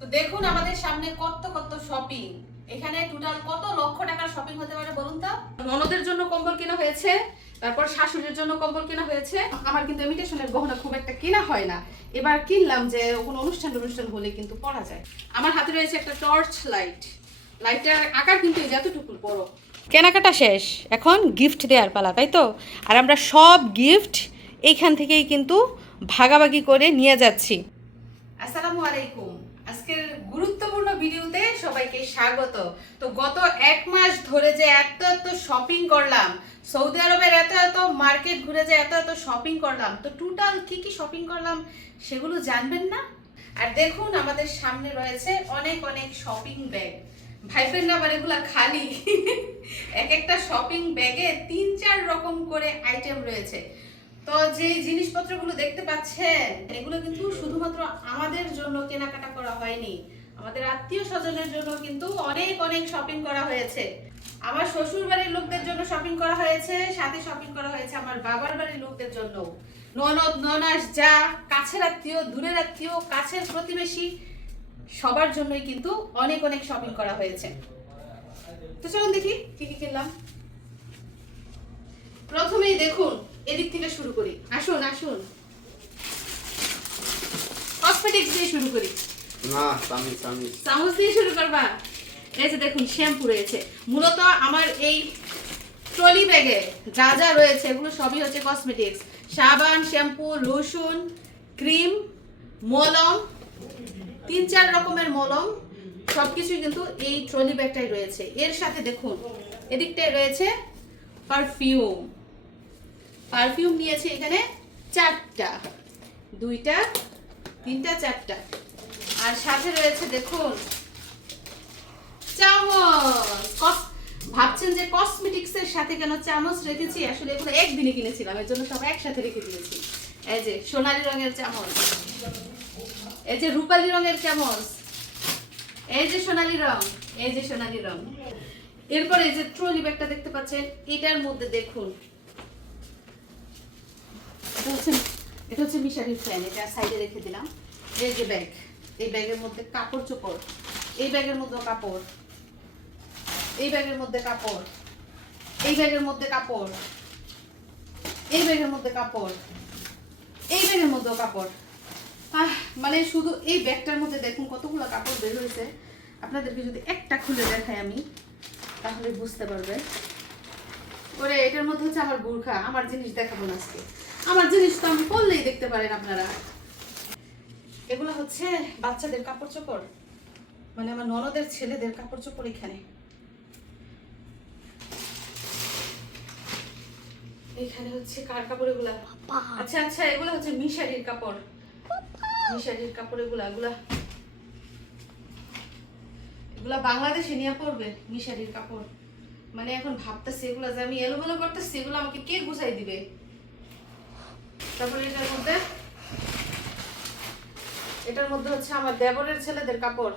তো দেখুন আমাদের সামনে কত কত শপিং এখানে টোটাল কত লক্ষ টাকার শপিং হতে পারে বলুন তো? ননদের জন্য কম্বল কেনা হয়েছে, তারপর শাশুড়ির জন্য কম্বল কেনা হয়েছে। আমার কিন্তু ইমিটেশনের গহনা খুব একটা কেনা হয় না। এবার কিনলাম যে কোনো অনুষ্ঠান অনুষ্ঠান হলে কিন্তু পরা যায়। আমার হাতে রয়েছে একটা টর্চ লাইট লাইটটার আকার কিন্তু যতটুকু বড়। কেনাকাটা শেষ। এখন গিফট দেওয়ার পালা, তাই তো? আর আমরা সব গিফট এইখান থেকেই কিন্তু ভাগাভাগি করে নিয়ে যাচ্ছি। আসসালামু আলাইকুম। ভিডিওতে সবাইকে স্বাগত। তো গত এক মাস ধরে যে এত এত শপিং করলাম, সৌদি আরবের এত এত মার্কেট ঘুরে যে এত এত শপিং করলাম, তো টোটাল কি কি শপিং করলাম সেগুলো জানবেন না? আর দেখুন আমাদের সামনে রয়েছে অনেক অনেক শপিং ব্যাগ ভাইবেন না আবার এগুলা খালি। এক একটা শপিং ব্যাগে তিন চার রকম করে আইটেম রয়েছে। তো যে জিনিসপত্রগুলো দেখতে পাচ্ছেন, এগুলো কিন্তু শুধুমাত্র আমাদের জন্য কেনাকাটা করা হয়নি। আমাদের আত্মীয় স্বজনের জন্য কিন্তু অনেক অনেক শপিং করা হয়েছে। আমার শ্বশুর বাড়ির লোকদের জন্য শপিং করা হয়েছে, সাথে শপিং করা হয়েছে আমার বাবার বাড়ির লোকদের জন্য। ননদ, ননাস, যা, কাছের আত্মীয়, দূরের আত্মীয়, কাছের প্রতিবেশী, সবার জন্যই কিন্তু অনেক অনেক শপিং করা হয়েছে। তো চলুন দেখি কি কি কিনলাম। প্রথমেই দেখুন, এদিক থেকে শুরু করি। আসুন আসুন। কসমেটিক্স দিয়ে শুরু করি। না সামি সামি চামচ দিয়ে শুরু করবা। এই যে দেখুন, শ্যাম্পু রয়েছে। মূলত আমার এই ট্রলি ব্যাগে যা যা রয়েছে, এগুলো সবই হচ্ছে কসমেটিক্স সাবান, শ্যাম্পু লোশন ক্রিম, মলম, তিন চার রকমের মলম, সবকিছুই কিন্তু এই ট্রলি ব্যাগটাই রয়েছে। এর সাথে দেখুন, এদিকটায় রয়েছে পারফিউম পারফিউম নিয়েছে এখানে চারটা। দুইটা, তিনটা, চারটা। আর সাথে রয়েছে, দেখুন। চামচ! ভাবছেন যে কসমেটিক্স এর সাথে কেন চামচ রেখেছি? আসলে এগুলো একদিনে কিনেছিলাম, এর জন্য সব একসাথে রেখে দিয়েছি। এই যে, সোনালী রঙের চামচ। এই যে, রূপালী রঙের চামচ। এই যে, সোনালি রং। এই যে, সোনালি রং। এরপরে এই যে ট্রলি ব্যাগটা দেখতে পাচ্ছেন, এটার মধ্যে দেখুন। এটা হচ্ছে মিশারির ফ্যান এটা সাইডে রেখে দিলাম। এই যে ব্যাগ এই ব্যাগের মধ্যে কাপড় চোপড়, এই ব্যাগের মধ্যে কাপড়, এই ব্যাগের মধ্যে কাপড়, এই ব্যাগের মধ্যে কাপড়, এই ব্যাগের মধ্যে কাপড়, এই ব্যাগের মধ্যেও কাপড়। আহ মানে শুধু এই ব্যাগটার মধ্যে দেখুন কতগুলো কাপড় বের হয়েছে। আপনাদেরকে যদি একটা খুলে দেখাই আমি, তাহলে বুঝতে পারবেন। ওরে, এটার মধ্যে হচ্ছে আমার বোরখা, আমার জিনিস দেখাবো না আজকে। আমার জিনিস তো আমি পরলেই দেখতে পারেন আপনারা। এগুলো হচ্ছে বাচ্চাদের কাপড় চোপড়? মানে আমার ননদের ছেলেদের কাপড় চোপড় এখানে। এখানে হচ্ছে কার কাপড় এগুলা? আচ্ছা আচ্ছা এগুলো হচ্ছে মিশারির কাপড়। মিশারির কাপড় এগুলা এগুলা। এগুলা বাংলাদেশে নিয়ে পড়বে মিশারির কাপড়। মানে এখন ভাবতেছি এগুলো যে আমি এলোমেলো করতেছি এগুলো আমাকে কে গুছাই দিবে? তারপরে এটার মধ্যে এটার মধ্যে হচ্ছে আমার দেবরের ছেলেদের কাপড়।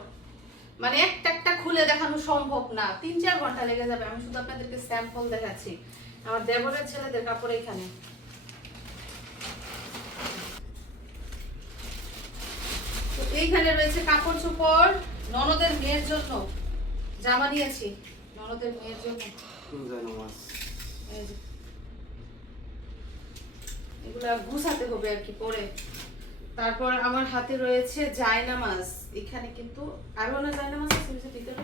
মানে একটা একটা খুলে দেখানো সম্ভব না। তিন চার ঘণ্টা লেগে যাবে। আমি শুধু আপনাদেরকে স্যাম্পল দেখাচ্ছি। আমার দেবরের ছেলেদের কাপড় এখানে। এইখানে রয়েছে কাপড় চোপড়, ননদের মেয়ের জন্য। জামা নিয়েছি ননদের মেয়ের জন্য। এগুলা গুছাতে হবে আর কি পরে। তারপর আমার হাতে রয়েছে জায়নামাজ। এখানে কিন্তু আরও না জায়নামাজ আছে ভিতরে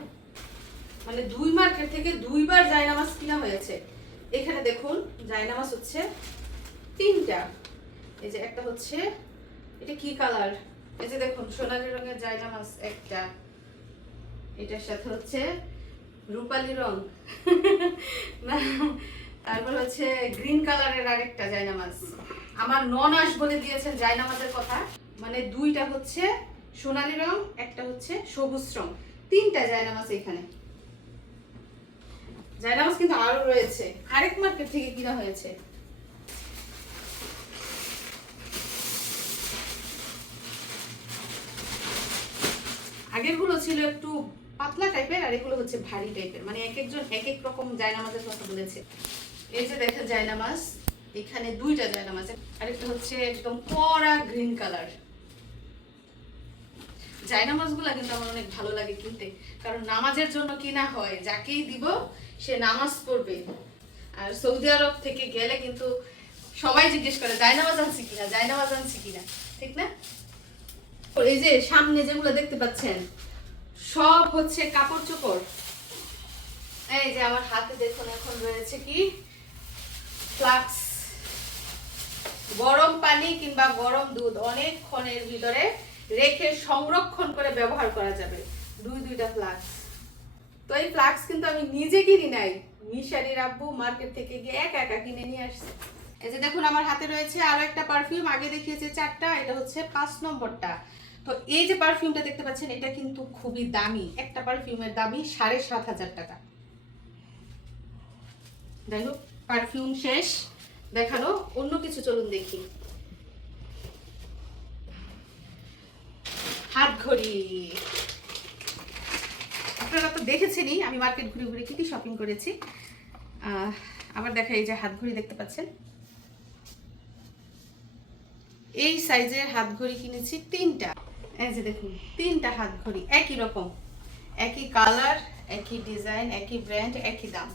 মানে দুই মার্কেট থেকে দুইবার জায়নামাজ কিনা হয়েছে। এখানে দেখুন, জায়নামাজ হচ্ছে তিনটা। এই যে একটা হচ্ছে, এটা কি কালার? এই যে দেখুন, সোনালী রঙের জায়নামাজ একটা। এটার সাথে হচ্ছে রূপালি রং। তারপর হচ্ছে গ্রিন কালারের আরেকটা জায়নামাজ। আমার ননাস বলে দিয়েছেন জায়নামাজের কথা। মানে দুইটা হচ্ছে সোনালী রং, একটা হচ্ছে সবুজ রং। তিনটা জায়নামাজ এখানে। জায়নামাজ কিন্তু আরও রয়েছে। আরেক মার্কেট থেকে কিনা হয়েছে। আগেরগুলো ছিল একটু পাতলা টাইপের, আর এগুলো হচ্ছে ভারী টাইপের। মানে এক একজন এক এক রকম জায়নামাজের কথা বলেছে। এই যে দেখেন জায়নামাজ। এখানে দুইটা জায়নামাজ আরেকটা হচ্ছে একদম কড়া গ্রিন কালার কিন্তু আমার অনেক ভালো লাগে কিনতে। কারণ নামাজের জন্য কিনা হয়, যাকেই দিব, সে নামাজ পড়বে। আর সৌদি আরব থেকে গেলে কিন্তু সবাই জিজ্ঞেস করে, জায়নামাজ আনছি কিনা? জায়নামাজ আনছি কিনা? ঠিক না? এই যে সামনে যেগুলো দেখতে পাচ্ছেন, সব হচ্ছে কাপড় চোপড়। এই যে আমার হাতে দেখুন, এখন রয়েছে কি? ফ্লাক্স গরম পানি কিংবা গরম দুধ অনেকক্ষণের ভিতরে রেখে সংরক্ষণ করে ব্যবহার করা যাবে। দুই, দুইটা ফ্লাক্স তো এই ফ্লাক্স কিন্তু আমি নিজে কিনি নাই। মিশারির আব্বু মার্কেট থেকে গিয়ে একা একা কিনে নিয়ে আসছে। এই যে দেখুন, আমার হাতে রয়েছে আরও একটা পারফিউম আগে দেখিয়েছে চারটা, এটা হচ্ছে পাঁচ নম্বরটা। তো এই যে পারফিউমটা দেখতে পাচ্ছেন, এটা কিন্তু খুবই দামি। একটা পারফিউমের দামি সাড়ে সাত হাজার টাকা। যাই হোক পারফিউম শেষ। দেখানো, অন্য কিছু চলুন দেখি। হাত ঘড়ি আপনারা তো দেখেছেনই, আমি মার্কেট ঘুরে ঘুরে কি কি শপিং করেছি। আবার দেখা এই যে হাত ঘড়ি দেখতে পাচ্ছেন। এই সাইজের হাত ঘড়ি কিনেছি তিনটা। এই যে দেখুন, তিনটা হাত ঘড়ি একই রকম। একই কালার একই ডিজাইন একই ব্র্যান্ড একই দাম।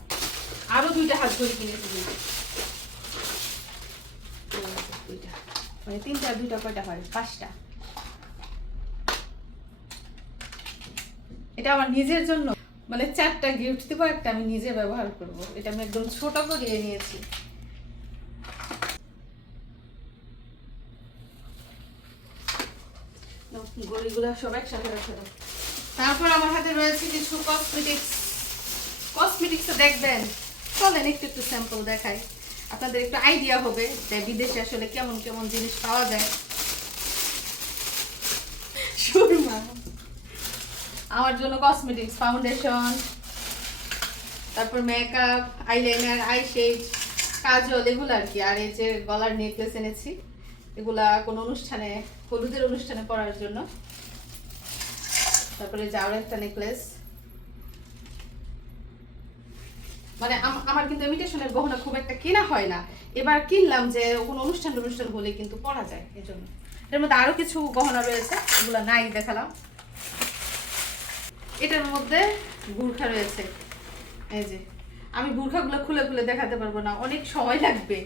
আরও দুইটা হাত ঘড়ি কিনেছি কিন্তু। দুইটা মানে তিনটা, দুইটা, কয়টা হয়? পাঁচটা। এটা আমার নিজের জন্য। মানে চারটা গিফট দেবো, একটা আমি নিজে ব্যবহার করব। এটা আমি একদম ছোট করিয়ে নিয়েছি তারপর আমার হাতে রয়েছে কিছু কসমেটিক্স কসমেটিক্স দেখবেন। চলেন একটু একটু স্যাম্পল দেখাই। আপনাদের একটু আইডিয়া হবে যে বিদেশে আসলে কেমন কেমন জিনিস পাওয়া যায়। সুরমা। আমার জন্য কসমেটিক্স ফাউন্ডেশন তারপর মেকআপ আইলাইনার আই শেড কাজল এগুলো আর কি। আর এই যে গলার নেকলেস এনেছি এগুলা কোনো অনুষ্ঠানে হলুদের অনুষ্ঠানে পরার জন্য। তারপরে যাওয়ার একটা নেকলেস মানে আম- আমার কিন্তু ইমিটেশনের গহনা খুব একটা কেনা হয় না। এবার কিনলাম যে কোনো অনুষ্ঠান অনুষ্ঠান হলে কিন্তু পরা যায় এই জন্য এর মধ্যে আরও কিছু গহনা রয়েছে, এগুলো নাই দেখালাম। এটার মধ্যে বুরখা রয়েছে। এই যে, আমি বুরখাগুলো খুলে খুলে দেখাতে পারব না, অনেক সময় লাগবে।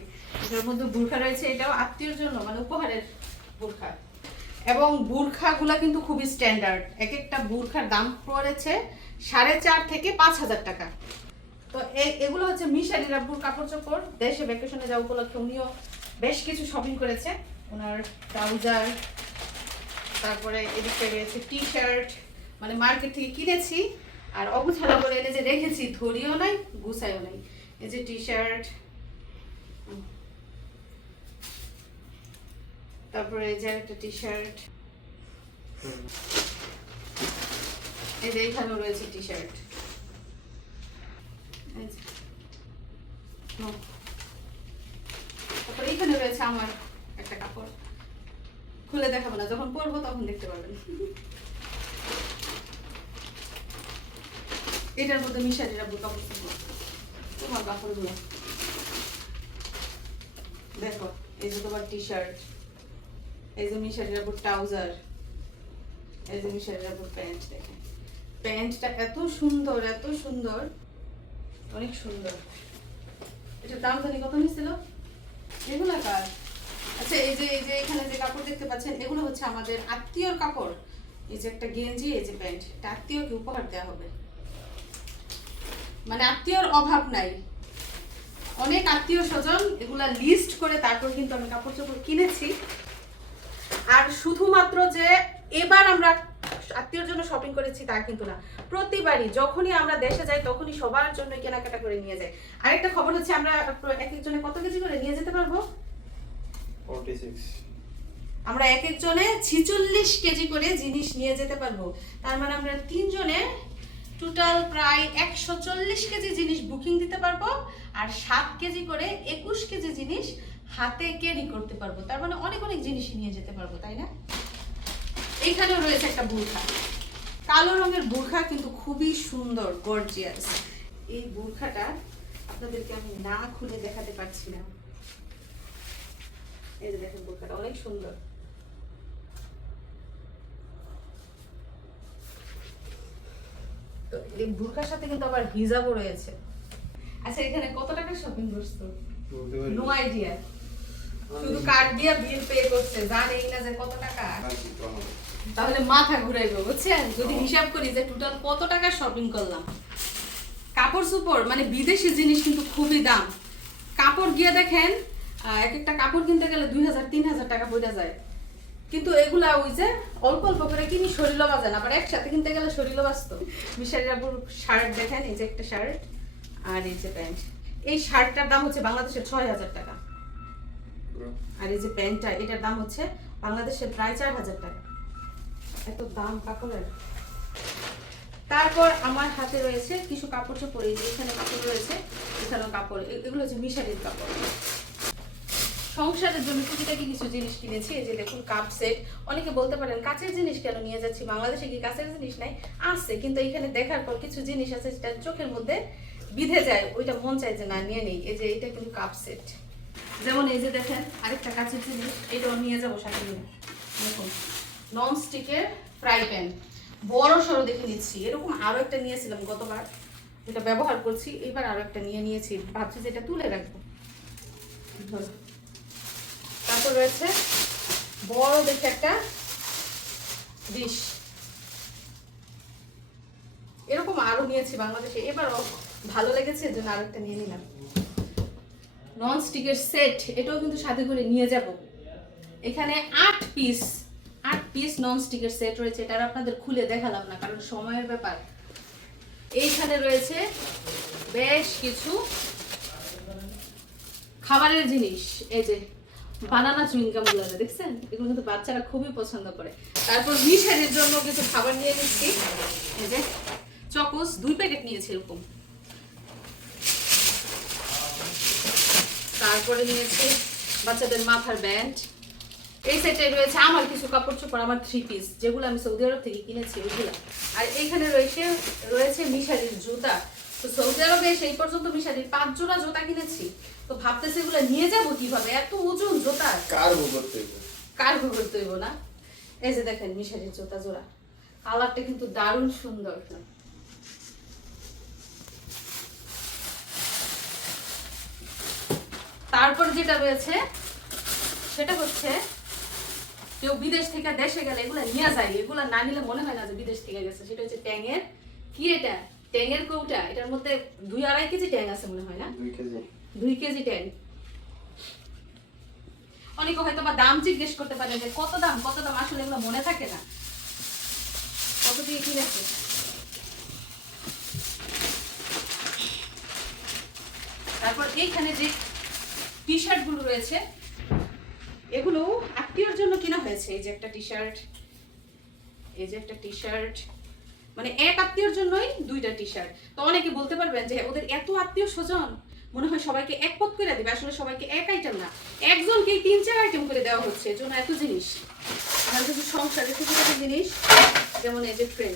এটার মধ্যে বুরখা রয়েছে, এটাও আত্মীয়র জন্য মানে উপহারের বুরখা এবং বুরখাগুলা কিন্তু খুবই স্ট্যান্ডার্ড এক একটা বুরখার দাম পড়েছে সাড়ে চার থেকে পাঁচ হাজার টাকা। তো এ- এগুলো হচ্ছে মিশালি রাব্বুর কাপড় চোপড়। দেশে ভ্যাকেশনে যাওয়া উপলক্ষে উনিও বেশ কিছু শপিং করেছে। ওনার ট্রাউজার তারপরে এদিকে রয়েছে টি শার্ট মানে মার্কেট থেকে কিনেছি। আর অগুছালো করে এনে যে রেখেছি ধরিও নাই গুছাইও নাই। এই যে টি শার্ট তারপরে এই যে একটা টি শার্ট এই যে এখানেও রয়েছে টি শার্ট এই যে। হুম। তারপর এখানে রয়েছে আমার একটা কাপড়। খুলে দেখাবো না, যখন পরবো তখন দেখতে পারবেন। এটার মধ্যে মিশারিরা বুকা বুঝতে তোমার কাপড়গুলো। দেখো, এই যে তোমার টি শার্ট এই যে মিশারিরা বুক ট্রাউজার এই যে মিশারিরা বুক প্যান্ট দেখে প্যান্টটা এত সুন্দর এত সুন্দর। অনেক সুন্দর। এটার দাম জানি কত নিছিল এগুলো কার আচ্ছা এই যে এই যে এখানে যে কাপড় দেখতে পাচ্ছেন, এগুলো হচ্ছে আমাদের আত্মীয়র কাপড়। এই যে একটা গেঞ্জি, এই যে প্যান্ট, এটা আত্মীয়কে উপহার দেওয়া হবে। মানে আত্মীয়র অভাব নাই। অনেক আত্মীয় স্বজন এগুলা লিস্ট করে তারপর কিন্তু আমি কাপড় চোপড় কিনেছি। আর শুধুমাত্র যে এবার আমরা আত্মীয়র জন্য শপিং করেছি তা কিন্তু না। প্রতিবারই যখনই আমরা দেশে যাই তখনই সবার জন্য কেনাকাটা করে নিয়ে যাই। আরেকটা খবর হচ্ছে আমরা এক একজনে কত কেজি করে নিয়ে যেতে পারব? আমরা এক একজনে ছিচল্লিশ কেজি করে জিনিস নিয়ে যেতে পারব। তার মানে আমরা তিনজনে টোটাল প্রায় একশো চল্লিশ কেজি জিনিস বুকিং দিতে পারব আর সাত কেজি করে একুশ কেজি জিনিস হাতে ক্যারি করতে পারব। তার মানে অনেক অনেক জিনিস নিয়ে যেতে পারব তাই না? এইখানেও রয়েছে একটা বুরখা। কালো রঙের বুরখা কিন্তু খুবই সুন্দর গর্জিয়াস এই বুরখাটা আপনাদেরকে আমি না খুলে দেখাতে পারছি না। এই যে দেখেন অনেক সুন্দর। এই বুরকার সাথে কিন্তু আবার হিজাবও রয়েছে। আচ্ছা এখানে কত টাকা শপিং করছ নো আইডিয়া শুধু কার্ড দিয়ে বিল পে করছে জানেই না যে কত টাকা। কম। তাহলে মাথা ঘুরাইবো, বুঝছেন? যদি হিসাব করি যে টোটাল কত টাকা শপিং করলাম? কাপড় চোপড় মানে বিদেশি জিনিস কিন্তু খুবই দাম। কাপড় গিয়ে দেখেন এক একটা কাপড় কিনতে গেলে দুই হাজার, তিন হাজার টাকা পড়ে যায়। কিন্তু এগুলা ওই যে অল্প অল্প করে কিনি, শরীরও বাজে না। আবার একসাথে কিনতে গেলে শরীরও বাঁচত। মিশারি আবুর শার্ট দেখেন, এই যে একটা শার্ট আর এই যে প্যান্ট। এই শার্টটার দাম হচ্ছে বাংলাদেশের ছয় হাজার টাকা। আর এই যে প্যান্টটা, এটার দাম হচ্ছে বাংলাদেশের প্রায় চার হাজার টাকা। এত দাম কাপড়ের? তারপর আমার হাতে রয়েছে কিছু কাপড় চোপড়, এই এখানে কাপড় রয়েছে, এখানেও কাপড় এগুলো হচ্ছে মিশারির কাপড়। সংসারের জন্য টুকিটাকি কিছু জিনিস কিনেছি, এই যে দেখুন কাপ সেট। অনেকে বলতে পারেন কাচের জিনিস কেন নিয়ে যাচ্ছি? বাংলাদেশে কি কাচের জিনিস নাই? আছে, কিন্তু এখানে দেখার পর কিছু জিনিস আছে যেটা চোখের মধ্যে বিধে যায়, ওইটা মন চায় যে না, নিয়ে নেই। এই যে এটা কিন্তু কাপ সেট। যেমন এই যে দেখেন, আরেকটা কাচের জিনিস এটাও নিয়ে যাব সাথে দেখুন। নন স্টিকের ফ্রাই প্যান বড় সড়ো দেখে নিচ্ছি। এরকম আরও একটা নিয়েছিলাম গতবার, যেটা ব্যবহার করছি। এবার আরও একটা নিয়ে নিয়েছি। ভাবছি যে এটা তুলে রাখব। তারপর রয়েছে বড় দেখে একটা ডিশ এরকম আরও নিয়েছি বাংলাদেশে। এবারও ভালো লেগেছে এর জন্য আরও একটা নিয়ে নিলাম। নন স্টিকের সেট এটাও কিন্তু সাথে করে নিয়ে যাব। এখানে আট পিস পিস নন স্টিকের সেট রয়েছে, এটা আপনাদের খুলে দেখালাম না, কারণ সময়ের ব্যাপার। এইখানে রয়েছে বেশ কিছু খাবারের জিনিস, এই যে বানানা চুইংগামগুলো দেখছেন? এগুলো কিন্তু বাচ্চারা খুবই পছন্দ করে। তারপর মিশারির জন্য কিছু খাবার নিয়ে নিচ্ছি। এই যে চকোস, দুই প্যাকেট নিয়েছি এরকম। তারপরে নিয়েছি বাচ্চাদের মাথার ব্যান্ড। এই সেটে রয়েছে আমার কিছু কাপড় চোপড় আমার থ্রি পিস যেগুলো আমি সৌদি আরব থেকে কিনেছি ওইগুলো আর এখানে রয়েছে রয়েছে মিশারির জুতা। তো সৌদি আরবে সেই পর্যন্ত মিশারির পাঁচ জোড়া জুতা কিনেছি। তো ভাবতেছি এগুলো নিয়ে যাব কীভাবে? এত ওজন জুতা। কার করতে হইবে? কার করতে হইব না। এই যে দেখেন মিশারির জুতা জোড়া। কালারটা কিন্তু দারুণ সুন্দর। তারপর যেটা রয়েছে সেটা হচ্ছে কেউ বিদেশ থেকে দেশে গেলে এগুলা নিয়ে যায় এগুলা না নিলে মনে হয় না যে বিদেশ থেকে গেছে। সেটা হচ্ছে ট্যাঙের কি এটা? ট্যাঙের কৌটা? এটার মধ্যে দুই আড়াই কেজি ট্যাং আছে মনে হয় না? দুই কেজি। ট্যাং। অনেকে হয়তো বা দাম জিজ্ঞেস করতে পারে যে কত দাম? কত দাম? আসলে এগুলো মনে থাকে না। কত দিয়ে কিনেছে? তারপর এইখানে যে টি শার্টগুলো রয়েছে এগুলো আত্মীয়র জন্য কিনা হয়েছে। এই যে একটা টি শার্ট এই যে একটা টি শার্ট মানে এক আত্মীয়র জন্যই দুইটা টি শার্ট তো অনেকে বলতে পারবেন যে ওদের এত আত্মীয় স্বজন, মনে হয় সবাইকে এক পথ করে দেবে। আসলে সবাইকে এক আইটেম না। একজনকেই তিন চার আইটেম করে দেওয়া হচ্ছে। জন্য এত জিনিস। আমার কিছু সংসারে ছোটখাটো জিনিস, যেমন এই যে ট্রে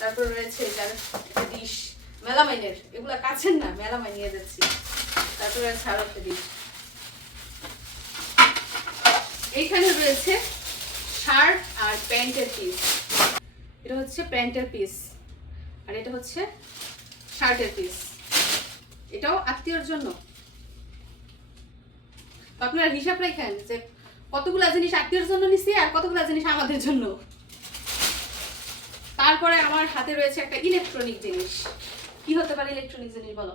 তারপর রয়েছে যার ডিশ মেলামাইনের। এগুলা কাছের না মেলামাই নিয়ে যাচ্ছি। তারপর একটা ডিশ এইখানে রয়েছে শার্ট আর প্যান্টের পিস এটা হচ্ছে প্যান্টের পিস আর এটা হচ্ছে শার্টের পিস এটাও আত্মীয়র জন্য। আপনারা হিসাব রাখেন যে কতগুলা জিনিস আত্মীয়র জন্য নিছি আর কতগুলা জিনিস আমাদের জন্য। তারপরে আমার হাতে রয়েছে একটা ইলেকট্রনিক জিনিস। কি হতে পারে ইলেকট্রনিক জিনিস বলো?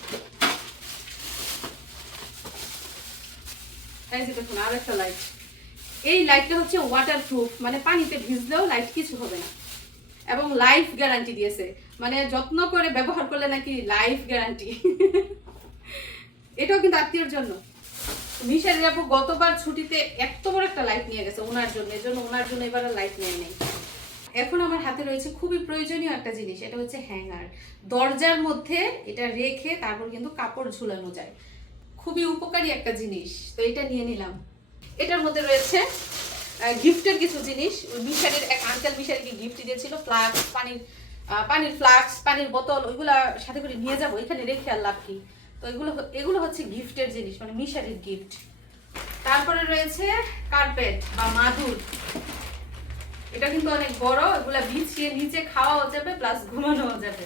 এই যে দেখুন আরও একটা লাইট এই লাইটটা হচ্ছে ওয়াটার প্রুফ মানে পানিতে ভিজলেও লাইট কিছু হবে না। এবং লাইফ গ্যারান্টি দিয়েছে। মানে যত্ন করে ব্যবহার করলে নাকি লাইফ গ্যারান্টি এটাও কিন্তু আত্মীয়র জন্য। মিশারি আপু গতবার ছুটিতে এত বড় একটা লাইট নিয়ে গেছে ওনার জন্য। এর জন্য ওনার জন্য এবার লাইট নিয়ে নেই। এখন আমার হাতে রয়েছে খুবই প্রয়োজনীয় একটা জিনিস, এটা হচ্ছে হ্যাঙ্গার দরজার মধ্যে এটা রেখে তারপর কিন্তু কাপড় ঝুলানো যায়। খুবই উপকারী একটা জিনিস। তো এটা নিয়ে নিলাম। এটার মধ্যে রয়েছে গিফটের কিছু জিনিস। মিশারির এক আঙ্কেল মিশারিকে গিফট দিয়েছিল ফ্লাক্স পানির পানির ফ্লাক্স পানির বোতল, ওইগুলা সাথে করে নিয়ে যাব। এখানে রেখে আর লাভ কি? তো এগুলো এগুলো হচ্ছে গিফটের জিনিস মানে মিশারির গিফট তারপরে রয়েছে কার্পেট বা মাদুর। এটা কিন্তু অনেক বড়, এগুলা বিছিয়ে নিচে খাওয়াও যাবে প্লাস ঘুমানোও যাবে।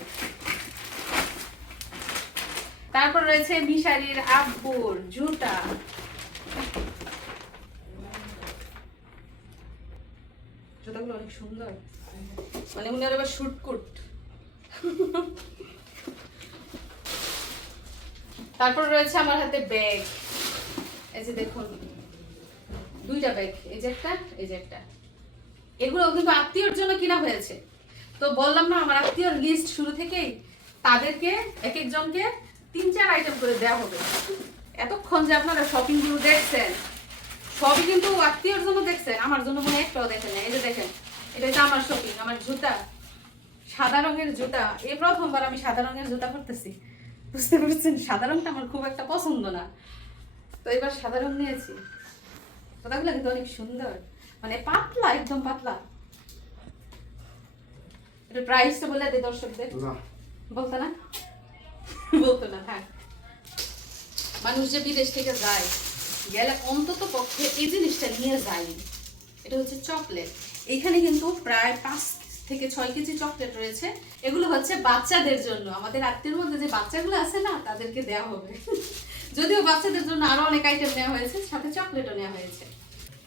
তারপর রয়েছে মিশারির আব্বুর জুতা। অনেক সুন্দর। মানে উনি আবার শুটকুট তারপর রয়েছে আমার হাতে ব্যাগ এই যে দেখুন, দুইটা ব্যাগ এই যে একটা, এই যে একটা। এগুলো কিন্তু আত্মীয়র জন্য কিনা হয়েছে। তো বললাম না, আমার আত্মীয়র লিস্ট শুরু থেকেই তাদেরকে এক একজনকে তিন চার আইটেম করে দেওয়া হবে। এতক্ষণ যে আপনারা শপিংগুলো দেখছেন সবই কিন্তু আত্মীয়র জন্য দেখছেন আমার জন্য মনে একটাও দেখেন না। এই যে দেখেন এটা হচ্ছে আমার শপিং আমার জুতা সাদা রঙের জুতা। এই প্রথমবার আমি সাদা রঙের জুতা করতেছি বুঝতে পারছেন? সাদা রংটা আমার খুব একটা পছন্দ না। তো এবার সাদা রং নিয়েছি। জুতাগুলো কিন্তু অনেক সুন্দর। মানে পাতলা একদম পাতলা। এটা প্রাইসটা বলে দে দর্শকদের। বলতো না? বলতো না থাক। মানুষ যে বিদেশ থেকে যায় গেলে অন্তত পক্ষে এই জিনিসটা নিয়ে যায়। এটা হচ্ছে চকলেট। এখানে কিন্তু প্রায় পাঁচ থেকে ছয় কেজি চকলেট রয়েছে। এগুলো হচ্ছে বাচ্চাদের জন্য। আমাদের আত্মীয়ের মধ্যে যে বাচ্চাগুলো আছে না তাদেরকে দেওয়া হবে। যদিও বাচ্চাদের জন্য আরও অনেক আইটেম নেওয়া হয়েছে সাথে চকলেটও নেওয়া হয়েছে।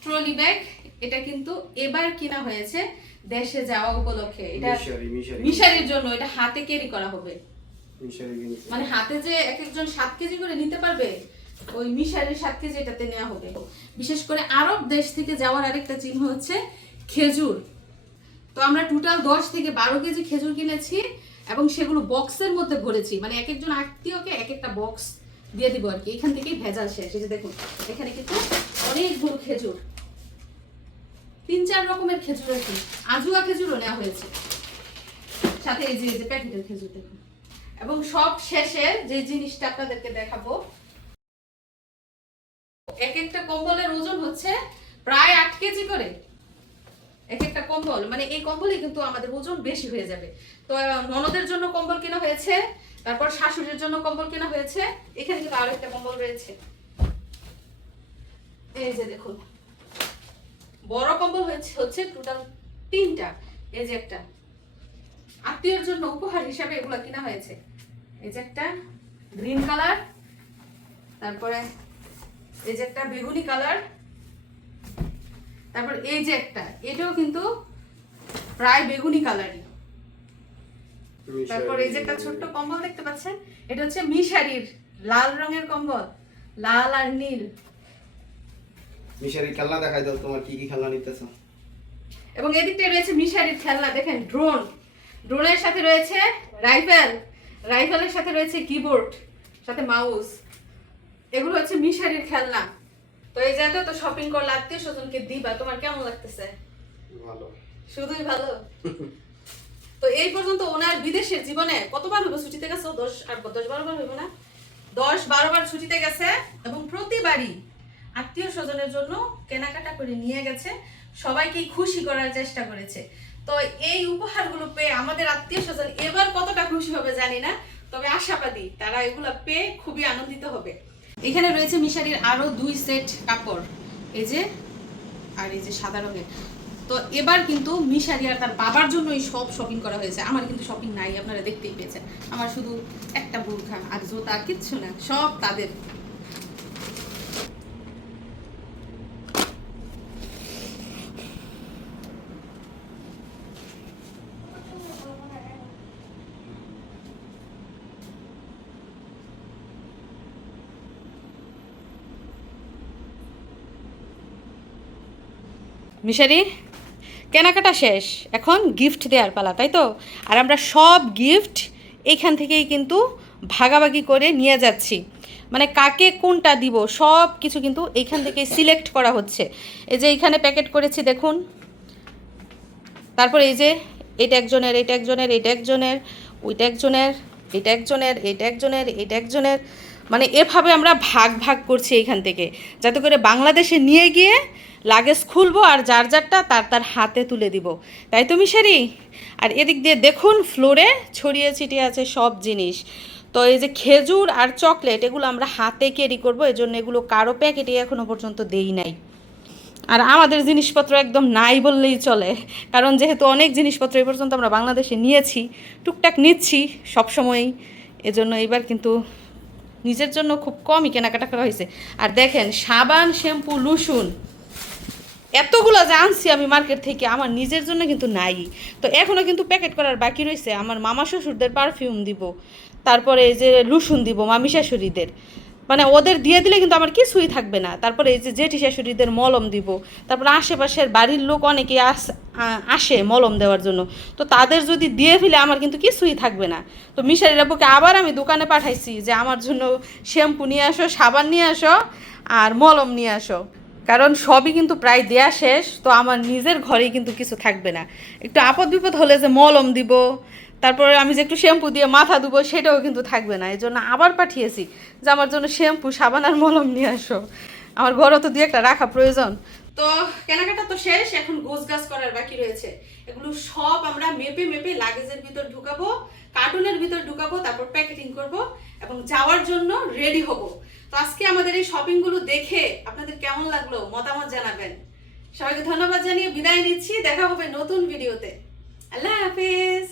ট্রলি ব্যাগ এটা কিন্তু এবার কিনা হয়েছে দেশে যাওয়া উপলক্ষে। এটা মিশারি মিশারি। মিশারির জন্য এটা হাতে ক্যারি করা হবে। মানে হাতে যে এক একজন সাত কেজি করে নিতে পারবে, ওই মিশারির সাত কেজি এটাতে নেওয়া হবে। বিশেষ করে আরব দেশ থেকে যাওয়ার আরেকটা চিহ্ন হচ্ছে খেজুর। তো আমরা টোটাল দশ থেকে বারো কেজি খেজুর কিনেছি এবং সেগুলো বক্সের মধ্যে ভরেছি। মানে এক একজন আত্মীয়কে এক একটা বক্স দিয়ে দিব আর কি। এখান থেকেই ভেজাল শেষ। এই যে দেখুন, এখানে কিন্তু অনেকগুলো খেজুর। তিন চার রকমের খেজুর আছে আজুয়া খেজুরও নেওয়া হয়েছে। সাথে এই যে প্যাকেটের খেজুর দেখুন। এবং সব শেষে যে জিনিসটা আপনাদেরকে দেখাবো, এক একটা কম্বলের ওজন হচ্ছে প্রায় আট কেজি করে। এক একটা কম্বল মানে এই কম্বলে কিন্তু আমাদের ওজন বেশি হয়ে যাবে। তো ননদের জন্য কম্বল কেনা হয়েছে, তারপর শাশুড়ির জন্য কম্বল কেনা হয়েছে, এখানে কিন্তু আরও একটা কম্বল রয়েছে। এই যে দেখুন, বড় কম্বল হয়েছে, হচ্ছে টোটাল তিনটা। এই যে একটা। আত্মীয়ের জন্য উপহার হিসাবে এগুলো কিনা হয়েছে। এই যে একটা গ্রিন কালার তারপরে এই যে একটা বেগুনি কালার তারপর এই যে একটা এটাও কিন্তু প্রায় বেগুনি কালারই তারপর এই যে একটা ছোট্ট কম্বল দেখতে পাচ্ছেন এটা হচ্ছে মিশারির লাল রঙের কম্বল লাল আর নীল। মিশারি খেলনা দেখাই দাও তোমার কি কি খেলনা নিতেছো? এবং এদিকটায় রয়েছে মিশারির খেলনা দেখেন ড্রোন ড্রোনের সাথে রয়েছে রাইফেল রাইফেলের সাথে রয়েছে কিবোর্ড সাথে মাউস। এগুলো হচ্ছে মিশারির খেলনা। তো এই যে তো শপিং করলে আত্মীয় স্বজনকে দিবা তোমার কেমন লাগতেছে? ভালো। শুধুই ভালো? তো এই পর্যন্ত ওনার বিদেশের জীবনে কতবার হইব ছুটিতে গেছে? দশ আর দশ বারো বার হইব না? দশ বারো বার ছুটিতে গেছে এবং প্রতিবারই আত্মীয় স্বজনের জন্য কেনাকাটা করে নিয়ে গেছে। সবাইকেই খুশি করার চেষ্টা করেছে। তো এই উপহারগুলো পেয়ে আমাদের আত্মীয় স্বজন এবার কতটা খুশি হবে জানি না, তবে আশাবাদী তারা এগুলো পেয়ে খুবই আনন্দিত হবে। এখানে রয়েছে মিশারির আরও দুই সেট কাপড়, এই যে আর এই যে সাদা রঙের। তো এবার কিন্তু মিশারি আর তার বাবার জন্যই সব শপিং করা হয়েছে। আমার কিন্তু শপিং নাই, আপনারা দেখতেই পেয়েছেন। আমার শুধু একটা বুর্খা আর জুতা, কিচ্ছু না, সব তাদের। মিশারি, কেনাকাটা শেষ। এখন গিফট দেওয়ার পালা, তাই তো? আর আমরা সব গিফট এইখান থেকেই কিন্তু ভাগাভাগি করে নিয়ে যাচ্ছি। মানে কাকে কোনটা দিব, সব কিছু কিন্তু এইখান থেকে সিলেক্ট করা হচ্ছে। এই যে এইখানে প্যাকেট করেছি, দেখুন। তারপর এই যে এটা একজনের এটা একজনের এটা একজনের, ওইটা একজনের, এটা একজনের এটা একজনের এটা একজনের। মানে এভাবে আমরা ভাগ ভাগ করছি এইখান থেকে। যাতে করে বাংলাদেশে নিয়ে গিয়ে লাগেজ খুলবো আর যার যারটা তার তার হাতে তুলে দিব। তাই তো মিশারি? আর এদিক দিয়ে দেখুন, ফ্লোরে ছড়িয়ে ছিটিয়ে আছে সব জিনিস। তো এই যে খেজুর আর চকলেট, এগুলো আমরা হাতে ক্যারি করব এই জন্য এগুলো কারও প্যাকেটে এখনও পর্যন্ত দেই নাই। আর আমাদের জিনিসপত্র একদম নাই বললেই চলে। কারণ যেহেতু অনেক জিনিসপত্র এই পর্যন্ত আমরা বাংলাদেশে নিয়েছি, টুকটাক নিচ্ছি সবসময়ই। এজন্য এবার কিন্তু নিজের জন্য খুব কমই কেনাকাটা করা হয়েছে। আর দেখেন, সাবান, শ্যাম্পু, লুসুন, এতগুলো যে আনছি আমি মার্কেট থেকে, আমার নিজের জন্য কিন্তু নাই। তো এখনও কিন্তু প্যাকেট করার বাকি রয়েছে। আমার মামা শ্বশুরদের পারফিউম দিব, তারপরে এই যে লুসুন দিব মামি শাশুড়িদের মানে ওদের দিয়ে দিলে কিন্তু আমার কিছুই থাকবে না। তারপরে এই যে জেঠি শাশুড়িদের মলম দিব, তারপরে আশেপাশের বাড়ির লোক অনেকে আস আসে মলম দেওয়ার জন্য। তো তাদের যদি দিয়ে ফেলে আমার কিন্তু কিছুই থাকবে না। তো মিশারির আব্বুকে আবার আমি দোকানে পাঠাইছি যে, আমার জন্য শ্যাম্পু নিয়ে আসো, সাবান নিয়ে আসো আর মলম নিয়ে আসো। কারণ সবই কিন্তু প্রায় দেয়া শেষ, তো আমার নিজের ঘরেই কিন্তু কিছু থাকবে না। একটু আপদ বিপদ হলে যে মলম দিব তারপরে আমি যে একটু শ্যাম্পু দিয়ে মাথা ধুবো, সেটাও কিন্তু থাকবে না। এই জন্য আবার পাঠিয়েছি যে আমার জন্য শ্যাম্পু, সাবান আর মলম নিয়ে আসো। আমার ঘরও তো দিয়ে একটা রাখা প্রয়োজন। তো কেনাকাটা তো শেষ, এখন গোছ গাছ করার বাকি রয়েছে। এগুলো সব আমরা মেপে মেপে লাগেজের ভিতর ঢুকাবো, কার্টুনের ভিতর ঢুকাবো, তারপর প্যাকেটিং করব এবং যাওয়ার জন্য রেডি হব। তো আজকে আমাদের এই শপিংগুলো দেখে আপনাদের কেমন লাগল মতামত জানাবেন। সবাইকে ধন্যবাদ জানিয়ে বিদায় নিচ্ছি। দেখা হবে নতুন ভিডিওতে। আল্লাহ হাফিজ।